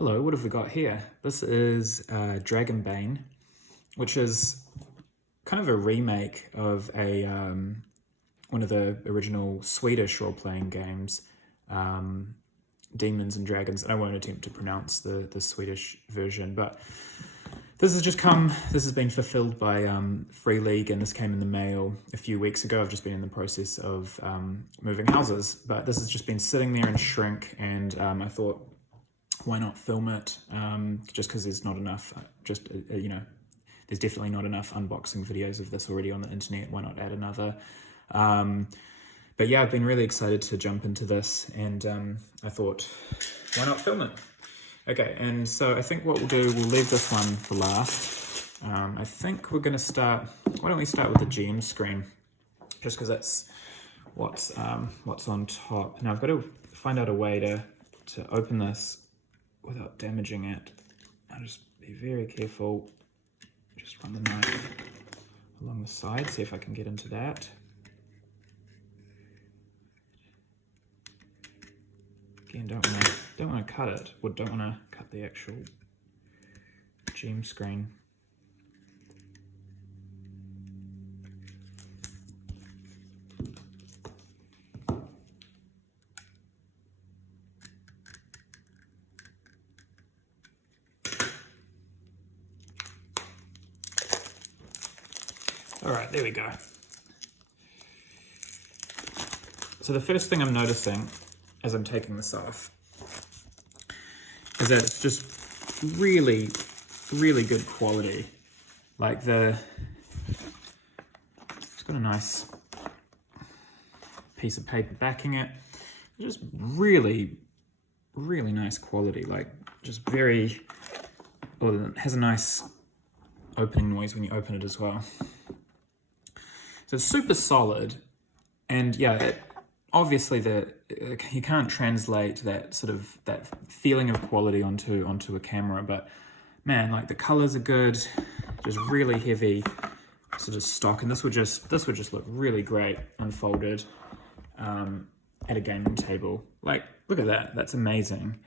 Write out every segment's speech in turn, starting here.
Hello, what have we got here? This is Dragonbane, which is kind of a remake of a one of the original Swedish role-playing games, Demons and Dragons. And I won't attempt to pronounce the Swedish version, but this has been fulfilled by Fria Ligan. This came in the mail a few weeks ago. I've just been in the process of moving houses, but this has just been sitting there in shrink, and I thought, why not film it? Just because there's not enough, there's definitely not enough unboxing videos of this already on the internet. Why not add another? But yeah, I've been really excited to jump into this, and I thought, why not film it? Okay, and so I think what we'll do, we'll leave this one for last. I think we're going to start, why don't we start with the GM screen? Just because that's what's on top. Now I've got to find out a way to open this without damaging it. I'll just be very careful. Just run the knife along the side, see if I can get into that. Again, don't want to cut it, or don't want to cut the actual GM screen. All right, there we go. So the first thing I'm noticing as I'm taking this off is that it's just really, really good quality. Like it's got a nice piece of paper backing it. Just really, really nice quality. Like just very, it has a nice opening noise when you open it as well. So it's super solid, and yeah, obviously you can't translate that that feeling of quality onto a camera, but man, like the colors are good, just really heavy sort of stock, and this would just look really great unfolded at a gaming table. Like, look at that, that's amazing.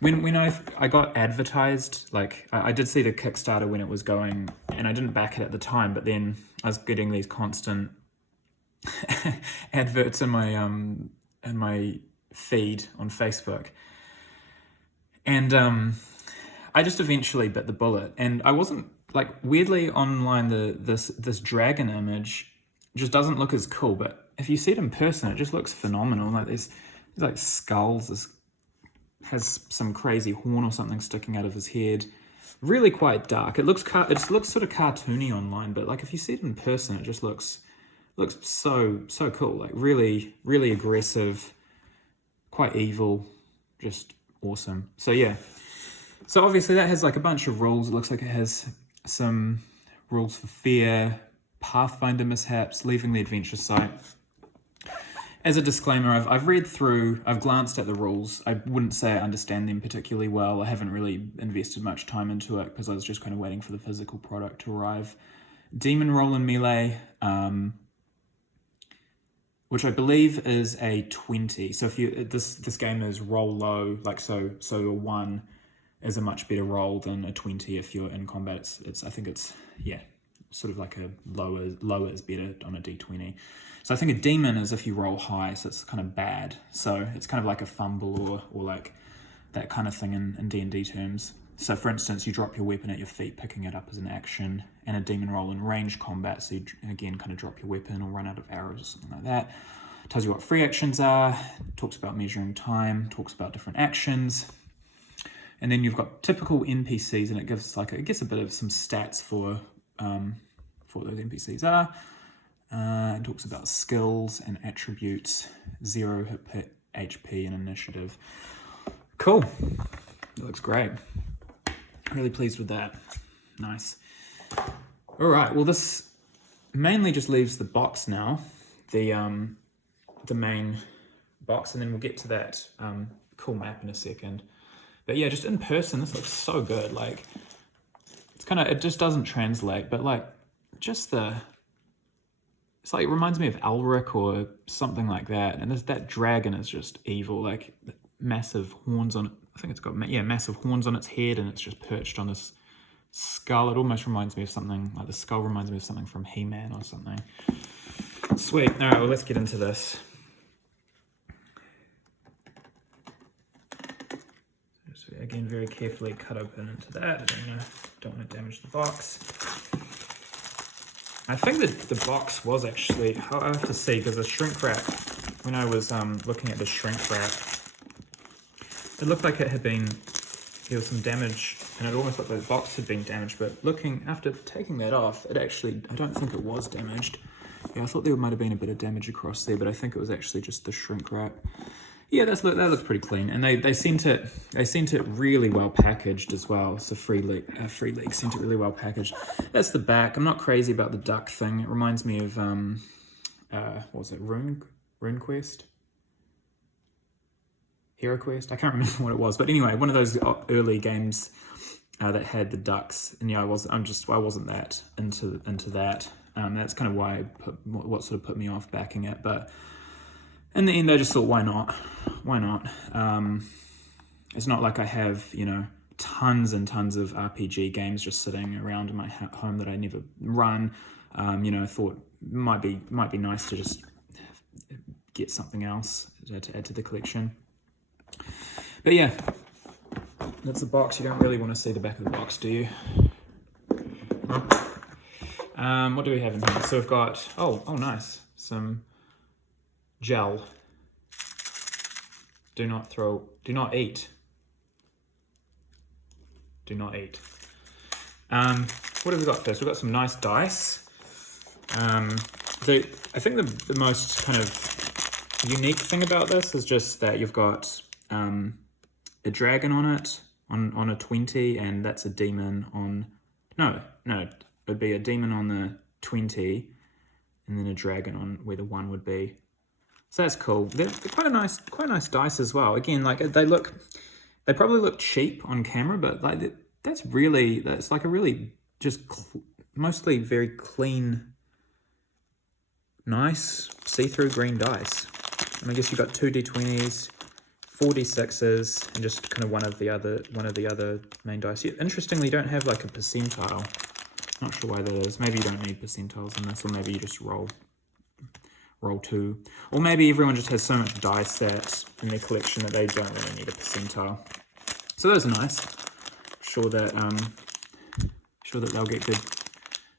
When I got advertised, like I did see the Kickstarter when it was going, and I didn't back it at the time, but then I was getting these constant adverts in my feed on Facebook, and I just eventually bit the bullet. And I wasn't, like, weirdly online, this dragon image just doesn't look as cool, but if you see it in person, it just looks phenomenal. Like there's like skulls. This has some crazy horn or something sticking out of his head. Really quite dark. It looks sort of cartoony online, but like if you see it in person, it just looks so cool. Like really, really aggressive, quite evil, just awesome. So yeah. So obviously that has like a bunch of rules. It looks like it has some rules for fear, Pathfinder mishaps, leaving the adventure site. As a disclaimer, I've read through, I've glanced at the rules. I wouldn't say I understand them particularly well. I haven't really invested much time into it because I was just kind of waiting for the physical product to arrive. Demon roll and melee, which I believe is a 20. So if you this game is roll low, like so a 1 is a much better roll than a 20 if you're in combat. I think it's sort of like a lower is better on a d20. So I think a demon is if you roll high, so it's kind of bad. So it's kind of like a fumble or like that kind of thing in D&D terms. So for instance, you drop your weapon at your feet, picking it up as an action, and a demon roll in range combat, so you again kind of drop your weapon or run out of arrows or something like that. Tells you what free actions are, talks about measuring time, talks about different actions. And then you've got typical NPCs, and it gives like a bit of some stats for what those NPCs are. It talks about skills and attributes, 0 hit HP and initiative. Cool. It looks great. Really pleased with that. Nice. All right. Well, this mainly just leaves the box now, the main box, and then we'll get to that cool map in a second. But yeah, just in person, this looks so good. Like it just doesn't translate, but like just it's like, it reminds me of Elric or something like that. And that dragon is just evil, like massive horns on I think it's got massive horns on its head, and it's just perched on this skull. It almost reminds me of something, like the skull reminds me of something from He-Man or something. Sweet. All right, well, let's get into this. So again, very carefully cut open into that. I don't want to damage the box. I think that the box was actually, I have to see, because the shrink wrap, when I was looking at the shrink wrap, it looked like there was some damage, and it almost looked like the box had been damaged, but after taking that off, I don't think it was damaged. Yeah, I thought there might have been a bit of damage across there, but I think it was actually just the shrink wrap. Yeah, that looks pretty clean, and they sent it really well packaged as well. So Fria Ligan sent it really well packaged. That's the back. I'm not crazy about the duck thing. It reminds me of what was it, Rune Quest? Hero Quest? I can't remember what it was, but anyway, one of those early games that had the ducks, and yeah, I wasn't that into that. That's kind of what sort of put me off backing it, but in the end, I just thought, why not? It's not like I have, tons and tons of RPG games just sitting around in my home that I never run. I thought might be nice to just get something else to add to the collection. But yeah, that's the box. You don't really want to see the back of the box, do you? What do we have in here? So we've got, oh nice, some gel. Do not eat. Do not eat. What have we got first? We've got some nice dice. I think the most kind of unique thing about this is just that you've got a dragon on it, on a 20, and that's a demon on... No, it'd be a demon on the 20, and then a dragon on where the 1 would be. So that's cool. They're quite nice dice as well. Again, like they probably look cheap on camera, but like that's like a really just mostly very clean, nice see-through green dice. And I guess you've got 2 d20s, 4 d6s, and just kind of one of the other main dice. Interestingly, you don't have like a percentile. Not sure why that is. Maybe you don't need percentiles in this, or maybe you just roll 2. Or maybe everyone just has so much dice set in their collection that they don't really need a percentile. So those are nice. Sure that they'll get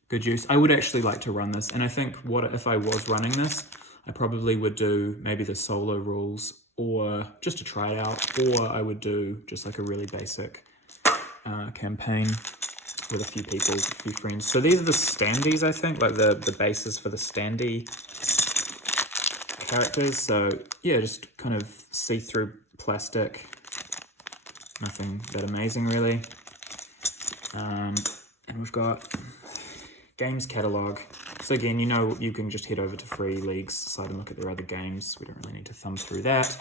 good use. I would actually like to run this, and I think if I was running this, I probably would do maybe the solo rules, or just to try it out, or I would do just like a really basic campaign with a few people, a few friends. So these are the standees, I think, like the bases for the standee characters. So yeah, just kind of see-through plastic, nothing that amazing really. And we've got games catalog. So again, you can just head over to Fria Ligan's site and look at their other games. We don't really need to thumb through that.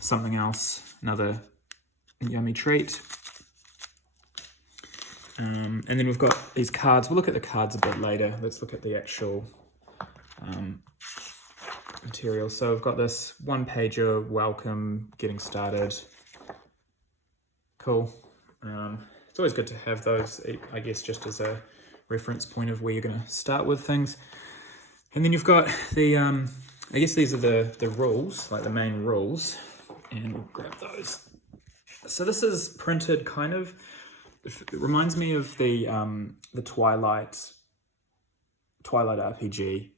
Something else, another yummy treat. And then we've got these cards. We'll look at the cards a bit later. Let's look at the actual material. So we've got this 1-pager, welcome, getting started. Cool. It's always good to have those, I guess, just as a reference point of where you're going to start with things. And then you've got the, I guess these are the rules, like the main rules, and we'll grab those. So this is printed kind of, it reminds me of the Twilight RPG.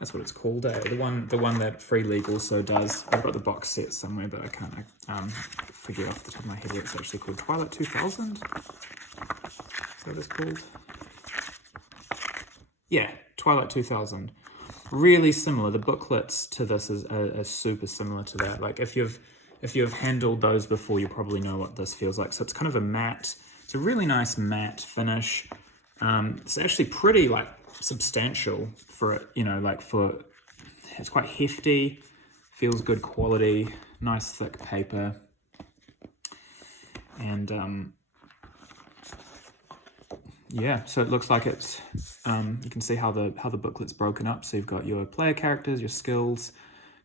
That's what it's called, the one that Fria Ligan also does. I've got the box set somewhere, but I can't figure off the top of my head what it's actually called. Twilight 2000? Is that what it's called? Yeah, Twilight 2000. Really similar. The booklets to this are super similar to that. Like if you've handled those before, you probably know what this feels like. So it's kind of a matte. It's a really nice matte finish. It's actually pretty like substantial for it, it's quite hefty, feels good quality, nice thick paper, and yeah, so it looks like it's you can see how the booklet's broken up. So you've got your player characters, your skills,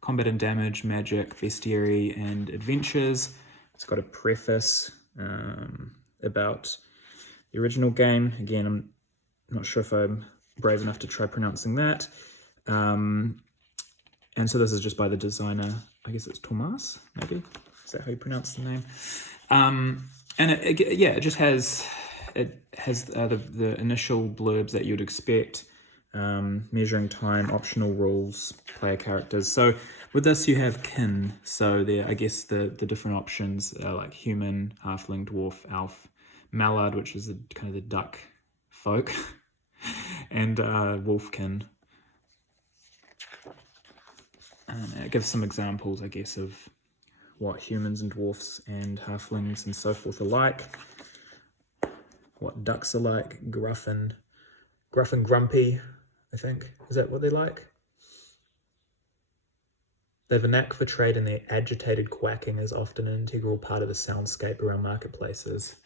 combat and damage, magic, bestiary, and adventures. It's got a preface about the original game. Again, I'm not sure if I'm brave enough to try pronouncing that. And so this is just by the designer, I guess it's Tomas, maybe? Is that how you pronounce the name? And it just has the initial blurbs that you'd expect, measuring time, optional rules, player characters. So with this you have kin. So there, I guess the different options are like human, halfling, dwarf, elf, mallard, which is kind of the duck folk, and wolfkin. It gives some examples, I guess, of what humans and dwarfs and halflings and so forth are like. What ducks are like, gruff and grumpy, I think. Is that what they're like? They have a knack for trade, and their agitated quacking is often an integral part of the soundscape around marketplaces.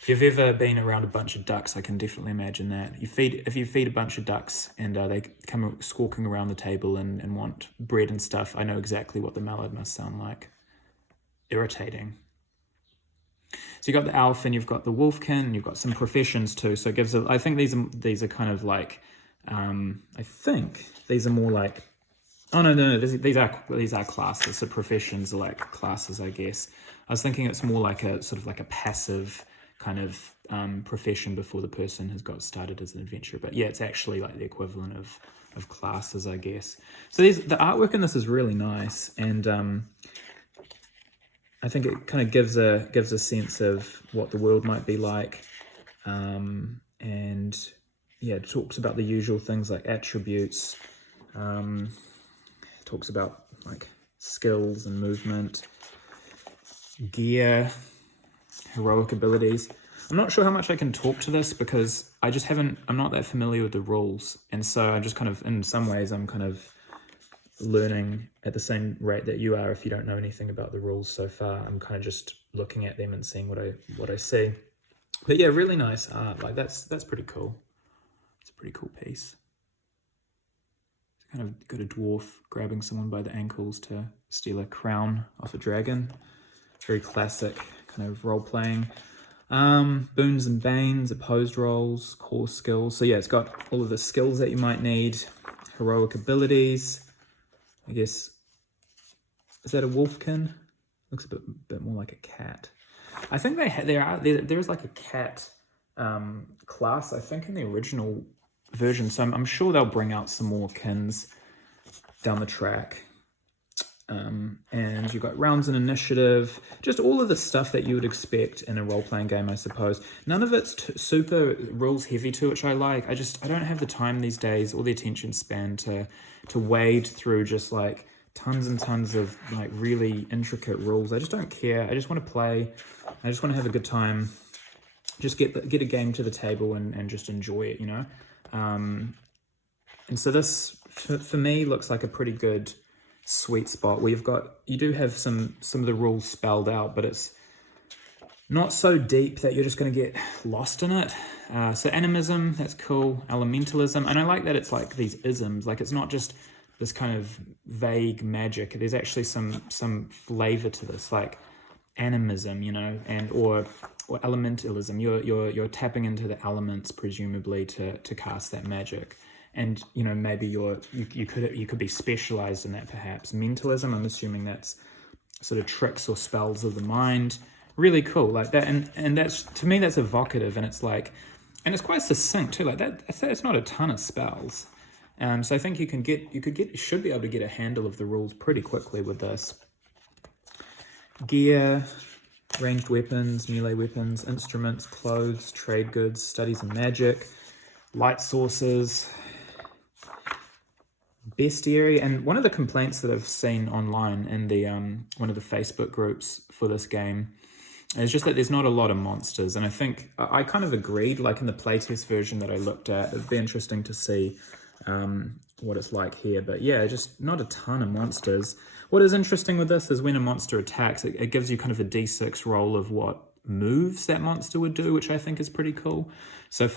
If you've ever been around a bunch of ducks, I can definitely imagine that. If you feed a bunch of ducks and they come squawking around the table and want bread and stuff, I know exactly what the mallard must sound like. Irritating. So you've got the elf and you've got the wolfkin, and you've got some professions too. So it gives I think these are kind of like, I think these are more like, oh no, these are classes. So professions are like classes, I guess. I was thinking it's more like a sort of like a passive kind of profession before the person has got started as an adventurer. But yeah, it's actually like the equivalent of classes, I guess. So the artwork in this is really nice, and I think it kind of gives a sense of what the world might be like, and yeah, it talks about the usual things like attributes. Talks about like skills and movement, gear, heroic abilities. I'm not sure how much I can talk to this because I'm not that familiar with the rules, and so I just kind of, in some ways, I'm kind of learning at the same rate that you are. If you don't know anything about the rules so far, I'm kind of just looking at them and seeing what I see. But yeah, really nice art. Like that's pretty cool. It's a pretty cool piece. It's kind of got a dwarf grabbing someone by the ankles to steal a crown off a dragon. Very classic kind of role playing. Boons and banes, opposed rolls, core skills. So yeah, it's got all of the skills that you might need, heroic abilities. I guess, is that a wolfkin? Looks a bit more like a cat. I think there is like a cat class, I think, in the original version. So I'm sure they'll bring out some more kins down the track. And you've got rounds and initiative, just all of the stuff that you would expect in a role-playing game, I suppose. None of it's super rules heavy too, which I like. I don't have the time these days or the attention span to wade through just like tons and tons of like really intricate rules. I just don't care. I just want to play. I just want to have a good time. Just get a game to the table and just enjoy it, you know? And so this, for me, looks like a pretty good sweet spot where you do have some of the rules spelled out, but it's not so deep that you're just going to get lost in it. So animism, that's cool. Elementalism, and I like that it's like these isms, like it's not just this kind of vague magic. There's actually some flavor to this, like animism, you know, and or elementalism. You're tapping into the elements presumably to cast that magic. And you know, maybe you could be specialized in that perhaps. Mentalism, I'm assuming that's sort of tricks or spells of the mind. Really cool, like that, and that's, to me, that's evocative, and it's like, and it's quite succinct too. Like that, it's not a ton of spells. So I think you should be able to get a handle of the rules pretty quickly with this. Gear, ranged weapons, melee weapons, instruments, clothes, trade goods, studies in magic, light sources, bestiary. And one of the complaints that I've seen online in the one of the Facebook groups for this game is just that there's not a lot of monsters. And I think I kind of agreed, like in the playtest version that I looked at, it'd be interesting to see what it's like here. But yeah, just not a ton of monsters. What is interesting with this is when a monster attacks, it gives you kind of a d6 roll of what moves that monster would do, which I think is pretty cool. So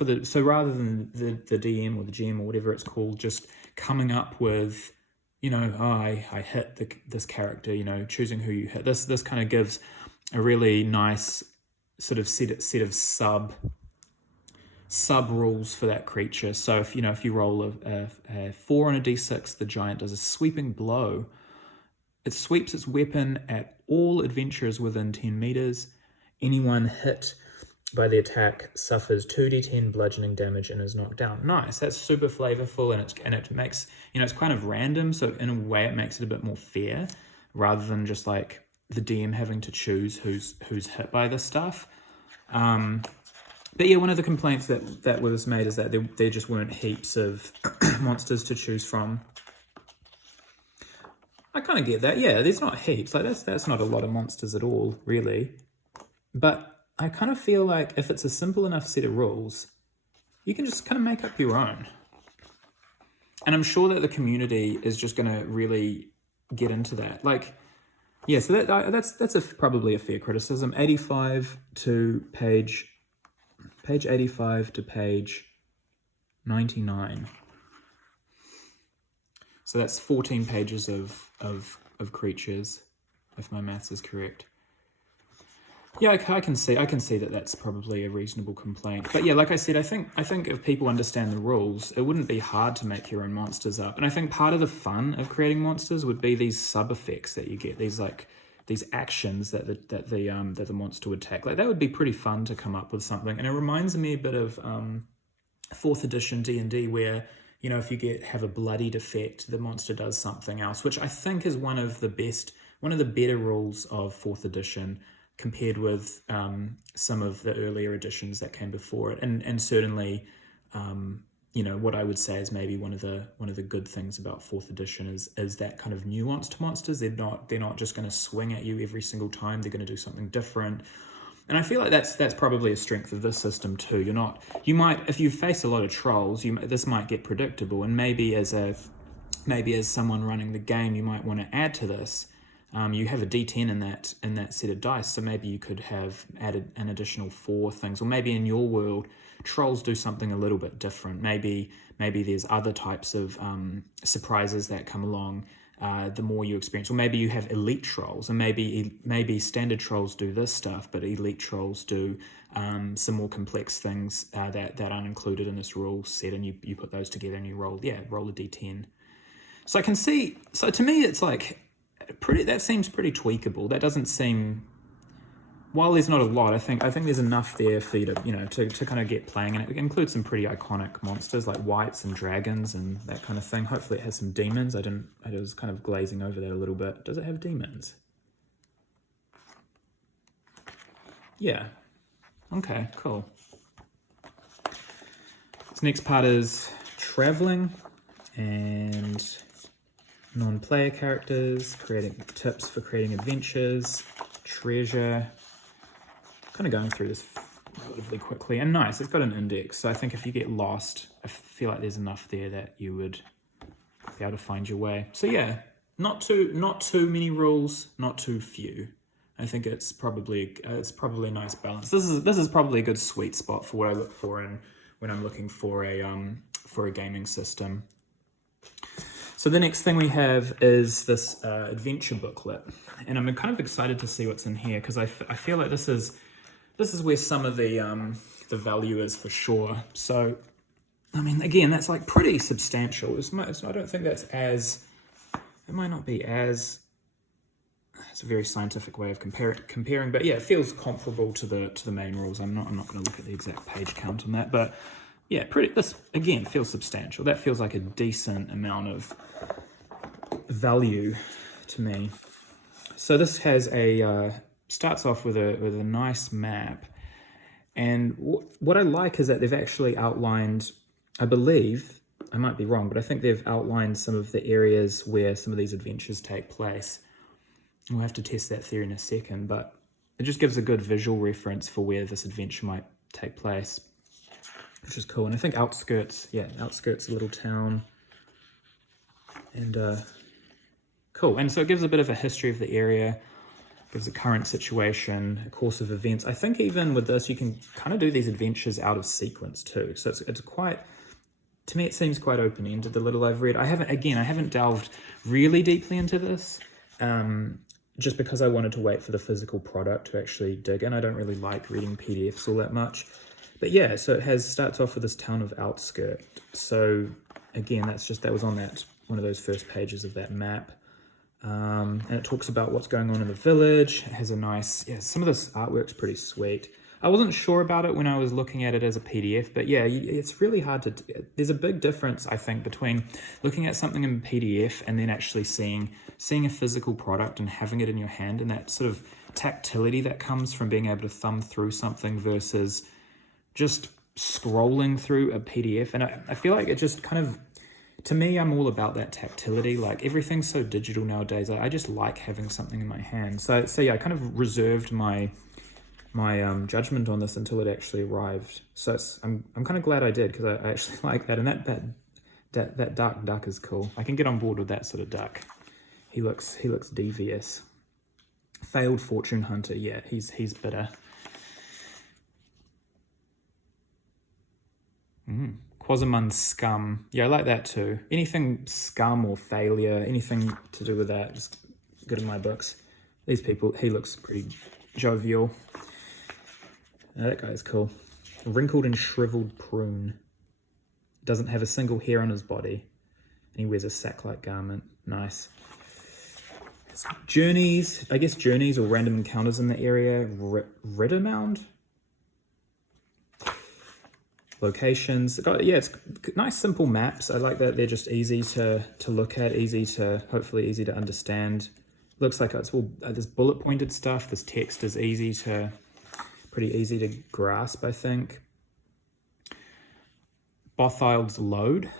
rather than the DM or the GM or whatever it's called just coming up with you know, oh, I hit this character, you know, choosing who you hit. This kind of gives a really nice sort of set of sub rules for that creature. So if you roll a 4 on a d6, the giant does a sweeping blow. It sweeps its weapon at all adventurers within 10 meters. Anyone hit by the attack suffers 2d10 bludgeoning damage and is knocked down. Nice, that's super flavorful, and it makes, you know, it's kind of random, so in a way it makes it a bit more fair, rather than just like the DM having to choose who's hit by this stuff. But yeah, one of the complaints that was made is that there just weren't heaps of monsters to choose from. I kind of get that. Yeah, there's not heaps. Like that's not a lot of monsters at all, really. But I kind of feel like if it's a simple enough set of rules, you can just kind of make up your own. And I'm sure that the community is just going to really get into that. Like, yeah, so that's probably a fair criticism. 85 to page 85 to page 99. So that's 14 pages of creatures, if my maths is correct. Yeah, I can see that that's probably a reasonable complaint. But yeah, like I said, I think if people understand the rules, it wouldn't be hard to make your own monsters up. And I think part of the fun of creating monsters would be these sub effects that you get, these actions that the monster would take. Like that would be pretty fun to come up with something. And it reminds me a bit of 4th edition D&D, where, you know, if you have a bloodied effect, the monster does something else, which I think is one of the better rules of 4th edition, compared with some of the earlier editions that came before it, and certainly, you know, what I would say is maybe one of the good things about 4th edition is that kind of nuance to monsters. They're not just going to swing at you every single time. They're going to do something different, and I feel like that's probably a strength of this system too. You might, if you face a lot of trolls, this might get predictable, and maybe as someone running the game, you might want to add to this. You have a D10 in that set of dice, so maybe you could have added an additional 4 things, or maybe in your world, trolls do something a little bit different. Maybe there's other types of surprises that come along the more you experience, or maybe you have elite trolls, and maybe standard trolls do this stuff, but elite trolls do some more complex things that aren't included in this rule set, and you put those together and you roll a D10. So I can see. So to me, it's like. That seems pretty tweakable. That doesn't seem, while there's not a lot, I think there's enough there for you to kind of get playing, and it includes some pretty iconic monsters like wights and dragons and that kind of thing. Hopefully it has some demons. I was kind of glazing over that a little bit. Does it have demons? Yeah. Okay, cool. This next part is traveling and non-player characters, creating tips for creating adventures, treasure. Kind of going through this relatively quickly, and nice, it's got an index, so I think if you get lost, I feel like there's enough there that you would be able to find your way. So yeah, not too many rules, not too few. I think it's probably a nice balance. This is probably a good sweet spot for what I look for when I'm looking for a gaming system. So the next thing we have is this adventure booklet, and I'm kind of excited to see what's in here, because I feel like this is where some of the value is for sure. So, I mean, again, that's like pretty substantial. I don't think that's as, it might not be as, it's a very scientific way of comparing, but yeah, it feels comparable to the main rules. I'm not going to look at the exact page count on that, but yeah, this again feels substantial. That feels like a decent amount of value to me. So this has starts off with a nice map, and what I like is that they've actually outlined, I believe, I might be wrong, but I think they've outlined some of the areas where some of these adventures take place. We'll have to test that theory in a second, but it just gives a good visual reference for where this adventure might take place, which is cool. And I think outskirts, a little town, and cool. And so it gives a bit of a history of the area, gives a current situation, a course of events. I think even with this, you can kind of do these adventures out of sequence too. So it's quite, to me it seems quite open-ended, the little I've read. I haven't delved really deeply into this, just because I wanted to wait for the physical product to actually dig in. I don't really like reading PDFs all that much. But yeah, so it starts off with this town of Outskirt. So again, that was on one of those first pages of that map. And it talks about what's going on in the village. It has a nice, some of this artwork's pretty sweet. I wasn't sure about it when I was looking at it as a PDF, but yeah, it's really hard to, there's a big difference, I think, between looking at something in PDF and then actually seeing a physical product and having it in your hand, and that sort of tactility that comes from being able to thumb through something versus just scrolling through a PDF. And I feel like it just kind of, to me, I'm all about that tactility. Like, everything's so digital nowadays. I just like having something in my hand. So yeah, I kind of reserved my judgment on this until it actually arrived. So I'm kind of glad I did, because I actually like that. And that dark duck is cool. I can get on board with that sort of duck. He looks devious. Failed fortune hunter. Yeah, he's bitter. Quasimund scum. Yeah, I like that too. Anything scum or failure, anything to do with that, is good in my books. These people, he looks pretty jovial. That guy's cool. Wrinkled and shriveled prune. Doesn't have a single hair on his body. And he wears a sack-like garment. Nice. Journeys. I guess journeys or random encounters in the area. Riddermound? Locations. It's nice simple maps. I like that they're just easy to look at, hopefully easy to understand. Looks like it's all, there's bullet pointed stuff. This text is pretty easy to grasp, I think. Bothild's Load.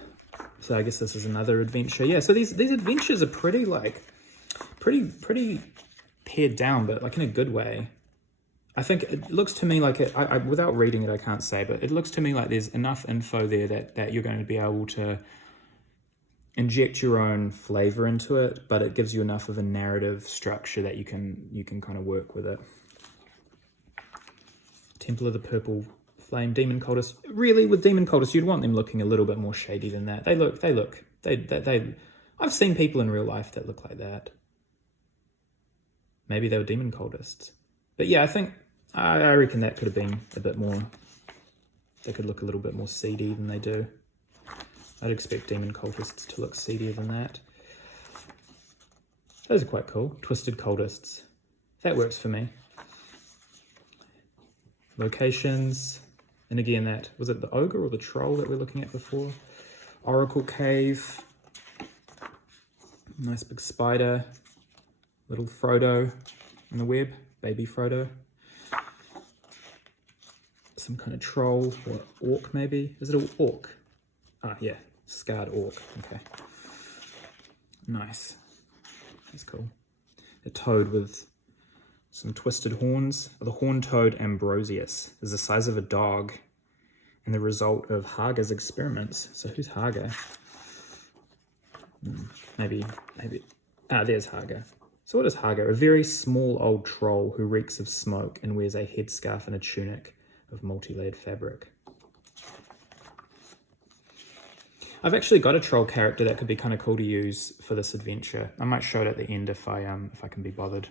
So I guess this is another adventure. Yeah, so these adventures are pretty pared down, but like in a good way. I think it looks to me like without reading it, I can't say, but it looks to me like there's enough info there that you're going to be able to inject your own flavor into it, but it gives you enough of a narrative structure that you can kind of work with it. Temple of the Purple Flame, Demon Cultist. Really, with Demon Cultists, you'd want them looking a little bit more shady than that. I've seen people in real life that look like that. Maybe they were Demon Cultists. But yeah, I reckon that could have been a bit more, they could look a little bit more seedy than they do. I'd expect Demon Cultists to look seedier than that. Those are quite cool. Twisted Cultists. That works for me. Locations. And again, was it the ogre or the troll that we were looking at before? Oracle Cave. Nice big spider. Little Frodo in the web. Baby Frodo. Some kind of troll or orc maybe. Is it an orc? Ah, yeah. Scarred orc. Okay. Nice. That's cool. A toad with some twisted horns. The horned toad Ambrosius is the size of a dog and the result of Haga's experiments. So who's Haga? Maybe. Ah, there's Haga. So what is Haga? A very small old troll who reeks of smoke and wears a headscarf and a tunic of multi-layered fabric. I've actually got a troll character that could be kind of cool to use for this adventure. I might show it at the end if I can be bothered.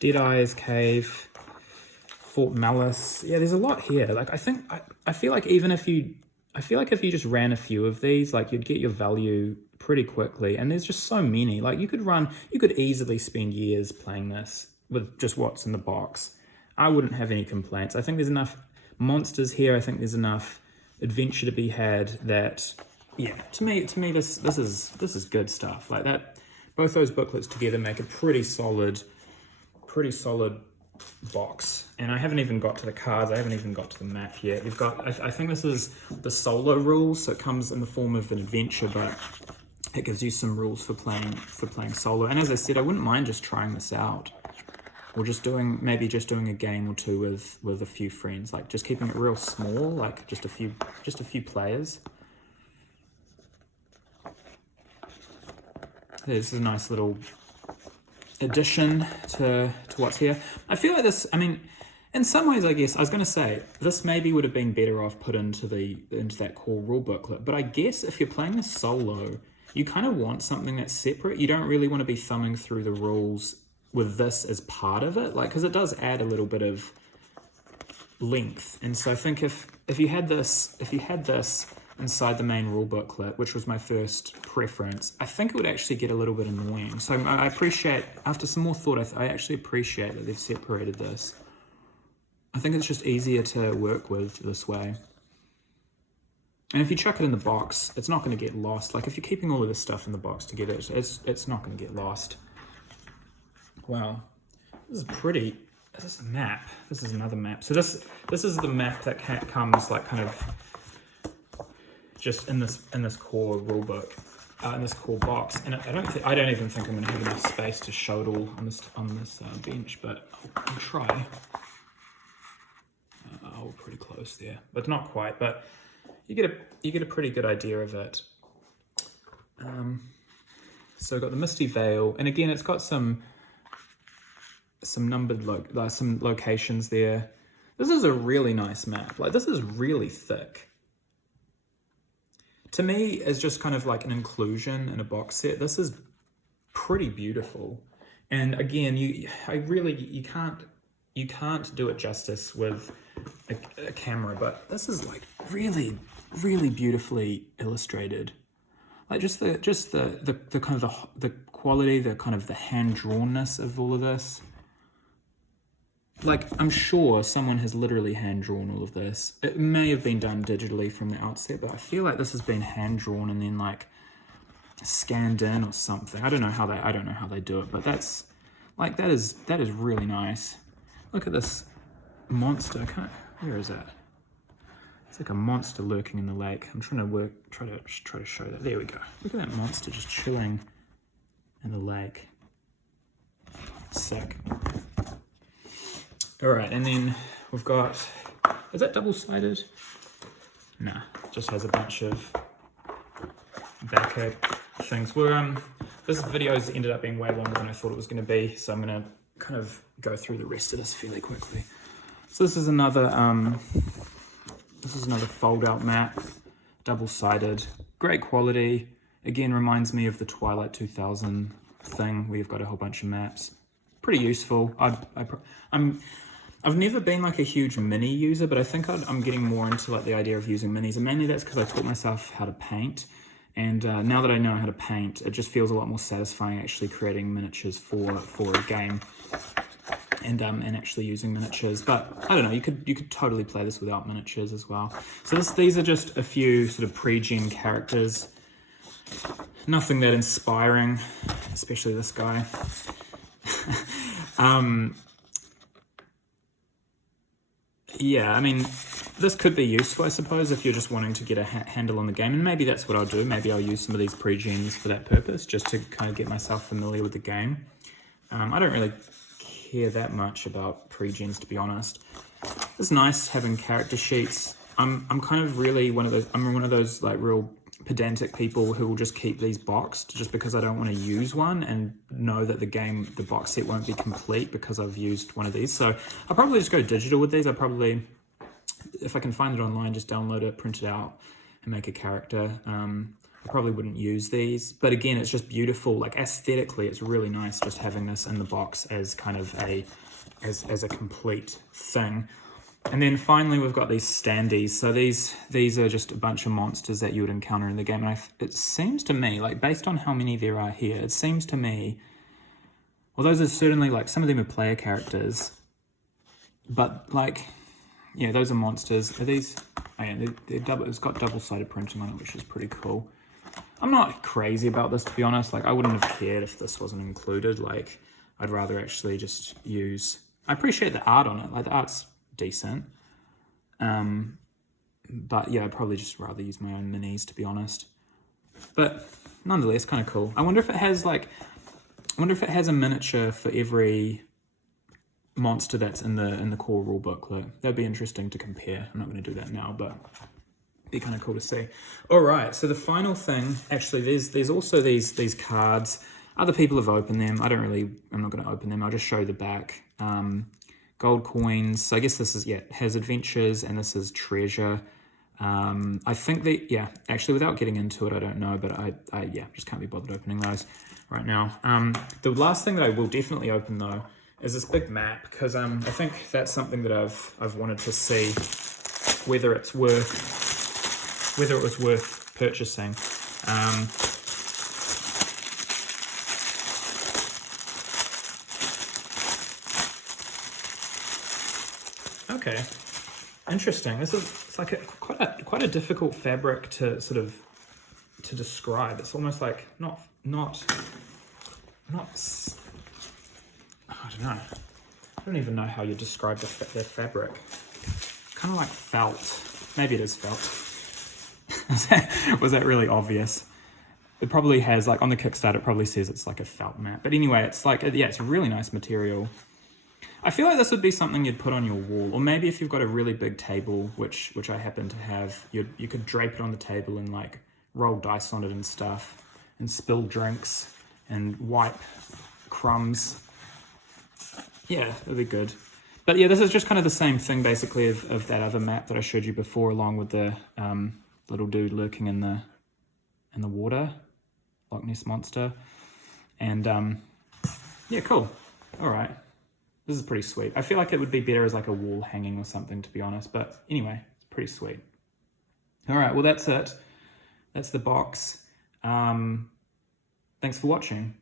Deadeye's Cave, Fort Malice. Yeah, there's a lot here. Like I feel like if you just ran a few of these, like you'd get your value pretty quickly. And there's just so many. Like you could easily spend years playing this with just what's in the box. I wouldn't have any complaints. I think there's enough monsters here. I think there's enough adventure to be had that, yeah, to me this is good stuff. Like that, both those booklets together make a pretty solid box. And I haven't even got to the cards. I haven't even got to the map yet. You've got, I think this is the solo rules, so it comes in the form of an adventure, but it gives you some rules for playing solo. And as I said, I wouldn't mind just trying this out, or just doing a game or two with a few friends, like just keeping it real small, like just a few players. This is a nice little addition to what's here. I feel like this, I mean, in some ways, I guess, I was going to say, this maybe would have been better off put into that core rule booklet. But I guess if you're playing this solo, you kind of want something that's separate. You don't really want to be thumbing through the rules with this as part of it, like, because it does add a little bit of length. And so I think if you had this inside the main rule booklet, which was my first preference, I think it would actually get a little bit annoying. So I appreciate, after some more thought, I actually appreciate that they've separated this. I think it's just easier to work with this way. And if you chuck it in the box, it's not going to get lost. Like if you're keeping all of this stuff in the box together, it's not going to get lost. Wow, this is pretty. This is a map. This is another map. So this is the map that comes like kind of just in this core rulebook, in this core box. And I don't even think I'm going to have enough space to show it all on this bench, but I'll try. Oh, pretty close there, but not quite. But you get a pretty good idea of it. So I've got the Misty Vale, and again, it's got some numbered some locations there. This is a really nice map. Like this is really thick. To me, as just kind of like an inclusion in a box set, this is pretty beautiful. And again, you can't do it justice with a camera, but this is like really, really beautifully illustrated. Like just the kind of the quality, the kind of the hand drawnness of all of this. Like I'm sure someone has literally hand drawn all of this. It may have been done digitally from the outset, but I feel like this has been hand drawn and then like scanned in or something. I don't know how they do it, but that's like that is really nice. Look at this monster. Where is that? It's like a monster lurking in the lake. I'm trying to show that. There we go. Look at that monster just chilling in the lake. Sick. All right, and then we've got, is that double-sided? Nah, just has a bunch of backer things. This video's ended up being way longer than I thought it was going to be, so I'm going to kind of go through the rest of this fairly quickly. So this is another fold-out map, double-sided, great quality. Again, reminds me of the Twilight 2000 thing where you've got a whole bunch of maps. Pretty useful. I've never been like a huge mini user, but I think I'm getting more into like the idea of using minis, and mainly that's because I taught myself how to paint. And now that I know how to paint, it just feels a lot more satisfying actually creating miniatures for a game, and actually using miniatures. But I don't know, you could totally play this without miniatures as well. So these are just a few sort of pre-gen characters. Nothing that inspiring, especially this guy. Yeah, I mean, this could be useful, I suppose, if you're just wanting to get a handle on the game, and maybe that's what I'll do. Maybe I'll use some of these pre-gens for that purpose, just to kind of get myself familiar with the game. I don't really care that much about pre-gens, to be honest. It's nice having character sheets. I'm kind of really one of those like real pedantic people who will just keep these boxed just because I don't want to use one and know that the box set won't be complete because I've used one of these. So I'll probably just go digital with these. I'll probably, if I can find it online, just download it, print it out, and make a character. I probably wouldn't use these, but again, it's just beautiful. Like aesthetically, it's really nice just having this in the box as kind of as a complete thing. And then finally, we've got these standees. So these are just a bunch of monsters that you would encounter in the game. And it seems to me, like based on how many there are here, it seems to me, well, those are certainly like, some of them are player characters, but like, yeah, those are monsters. Are these, oh yeah, it's got double-sided printing on it, which is pretty cool. I'm not crazy about this, to be honest. Like I wouldn't have cared if this wasn't included. Like I'd rather actually just use, I appreciate the art on it. Like the art's decent, but yeah, I'd probably just rather use my own minis, to be honest. But nonetheless, kind of cool. I wonder if it has a miniature for every monster that's in the core rule booklet. That'd be interesting to compare. I'm not going to do that now, but it'd be kind of cool to see. All right, so the final thing, actually, there's also these cards. Other people have opened them. I'm not going to open them. I'll just show the back. gold coins. So I guess this is, yeah, has adventures, and this is treasure. I think that, yeah, actually without getting into it, I don't know, but I just can't be bothered opening those right now. The last thing that I will definitely open though is this big map, because I think that's something that I've wanted to see whether it was worth purchasing. Okay, interesting. It's like quite a difficult fabric to sort of to describe. It's almost like not. I don't know. I don't even know how you describe their fabric. Kind of like felt. Maybe it is felt. Was that really obvious? It probably has, like on the Kickstarter, it probably says it's like a felt mat. But anyway, it's like, yeah, it's a really nice material. I feel like this would be something you'd put on your wall, or maybe if you've got a really big table, which I happen to have, you could drape it on the table and like roll dice on it and stuff, and spill drinks and wipe crumbs. Yeah, that'd be good. But yeah, this is just kind of the same thing basically of that other map that I showed you before, along with the little dude lurking in the water, Loch Ness Monster. And yeah, cool. All right. This is pretty sweet. I feel like it would be better as like a wall hanging or something, to be honest. But anyway, it's pretty sweet. All right, well, that's it. That's the box. Thanks for watching.